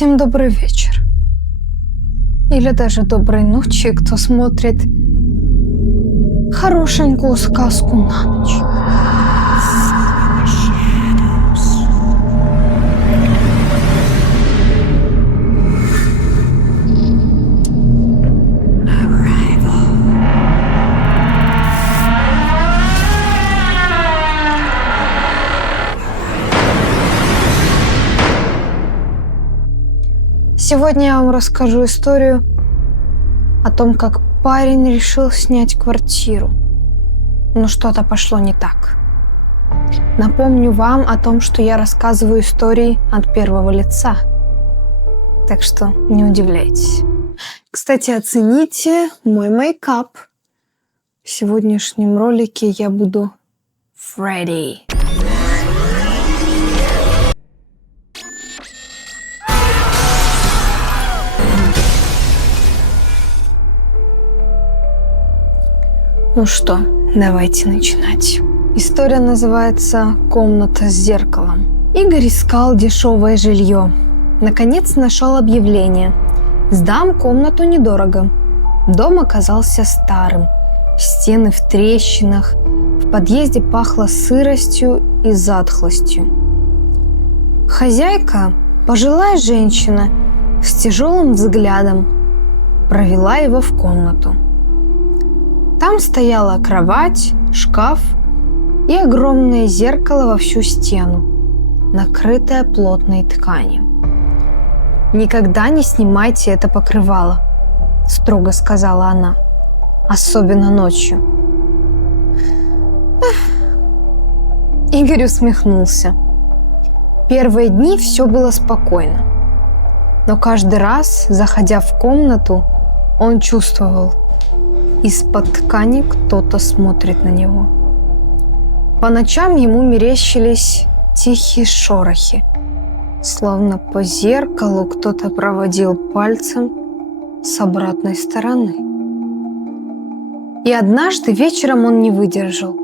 Всем добрый вечер. Или даже доброй ночи, кто смотрит хорошенькую сказку на ночь. Сегодня я вам расскажу историю о том, как парень решил снять квартиру, но что-то пошло не так. Напомню вам о том, что я рассказываю истории от первого лица, так что не удивляйтесь. Кстати, оцените мой мейкап. В сегодняшнем ролике я буду Фредди. Ну что, давайте начинать. История называется «Комната с зеркалом». Игорь искал дешевое жилье. Наконец нашел объявление. «Сдам комнату недорого». Дом оказался старым. Стены в трещинах. В подъезде пахло сыростью и затхлостью. Хозяйка, пожилая женщина, с тяжелым взглядом, провела его в комнату. Там стояла кровать, шкаф и огромное зеркало во всю стену, накрытое плотной тканью. «Никогда не снимайте это покрывало», – строго сказала она, – «особенно ночью». Игорь усмехнулся. Первые дни все было спокойно, но каждый раз, заходя в комнату, он чувствовал, из-под ткани кто-то смотрит на него. По ночам ему мерещились тихие шорохи, словно по зеркалу кто-то проводил пальцем с обратной стороны. И однажды вечером он не выдержал.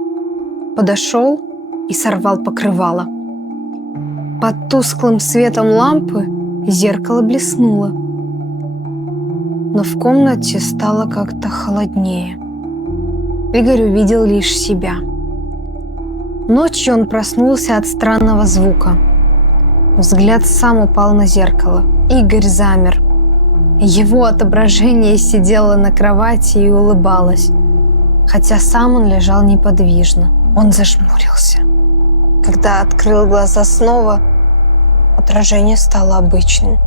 Подошел и сорвал покрывало. Под тусклым светом лампы зеркало блеснуло. Но в комнате стало как-то холоднее. Игорь увидел лишь себя. Ночью он проснулся от странного звука. Взгляд сам упал на зеркало. Игорь замер. Его отображение сидело на кровати и улыбалось, хотя сам он лежал неподвижно. Он зажмурился. Когда открыл глаза снова, отражение стало обычным.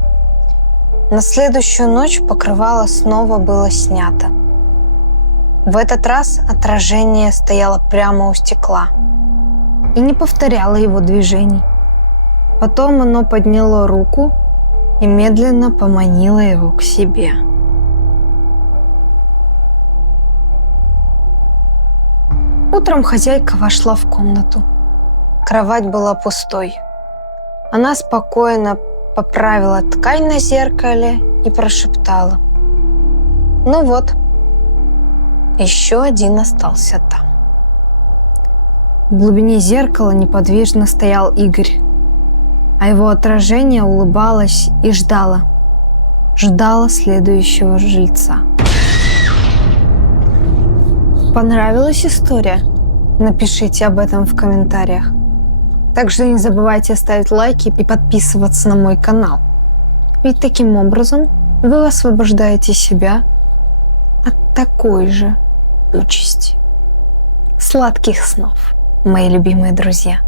На следующую ночь покрывало снова было снято. В этот раз отражение стояло прямо у стекла и не повторяло его движений. Потом оно подняло руку и медленно поманило его к себе. Утром хозяйка вошла в комнату. Кровать была пустой. Она спокойно поправила ткань на зеркале и прошептала: «Ну вот, еще один остался там». В глубине зеркала неподвижно стоял Игорь, а его отражение улыбалось и ждало следующего жильца. Понравилась история? Напишите об этом в комментариях. Также не забывайте ставить лайки и подписываться на мой канал. Ведь таким образом вы освобождаете себя от такой же участи. Сладких снов, мои любимые друзья!